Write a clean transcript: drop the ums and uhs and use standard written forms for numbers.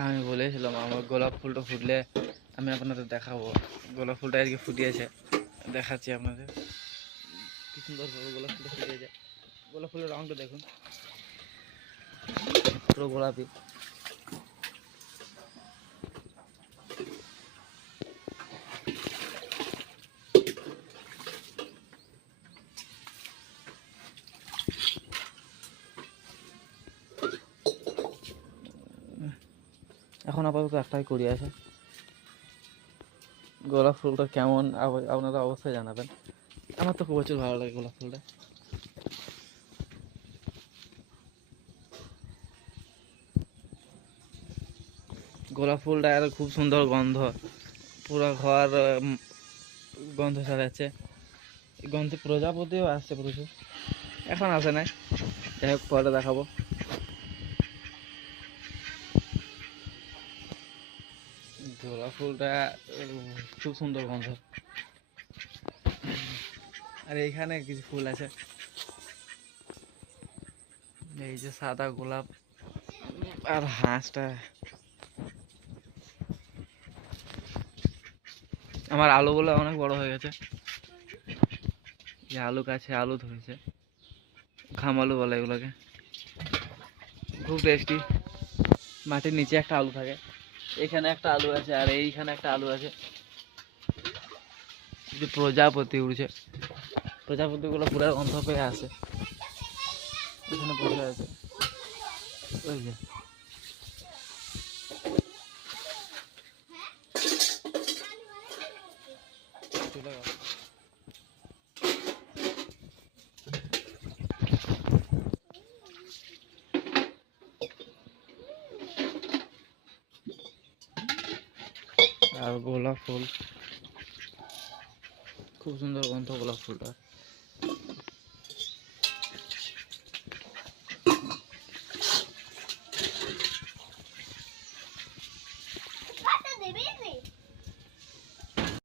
আমি বলেছিলাম আমার গোলাপ ফুলটা ফুটলে আমি আপনাদের দেখাবো। গোলাপ ফুলটা আজকে ফুটিয়েছে, দেখাচ্ছি আপনাদের কি সুন্দরভাবে গোলাপ ফুলটা ফুটিয়েছে। গোলাপ ফুলের রঙটা দেখুন, পুরো গোলাপি। এখন আপাতত একটাই কুড়ি আছে। গোলাপ ফুলটা কেমন আপনারা অবশ্যই জানাবেন। আমার তো প্রচুর ভালো লাগে গোলাপ ফুলটা। গোলাপ ফুলটা আর খুব সুন্দর গন্ধ, পুরো ঘর গন্ধ ছড়াচ্ছে। এই গন্ধে প্রজাপতিও আসছে প্রচুর, এখন আসে না, যাই হোক পরে দেখাবো। গোলাপ ফুলটা খুব সুন্দর গন্ধ। আর এইখানে কিছু ফুল আছে, এই যে সাদা গোলাপ। আর হাঁসটা, আমার আলুগুলো অনেক বড় হয়ে গেছে। যে আলু গাছে আলু ধরেছে, ঘাম আলু বলে এগুলোকে, খুব টেস্টি। মাটির নিচে একটা আলু থাকে, এখানে একটা আলু আছে আর এইখানে একটা আলু আছে। যে প্রজাপতি উড়ছে, প্রজাপতিগুলো পুরো গন্ধ পেয়ে আসে, এখানে বসে আছে। ওই যে চলে গেল। আর গোলাপ ফুল খুব সুন্দর গন্ধ গোলাপ ফুলটা।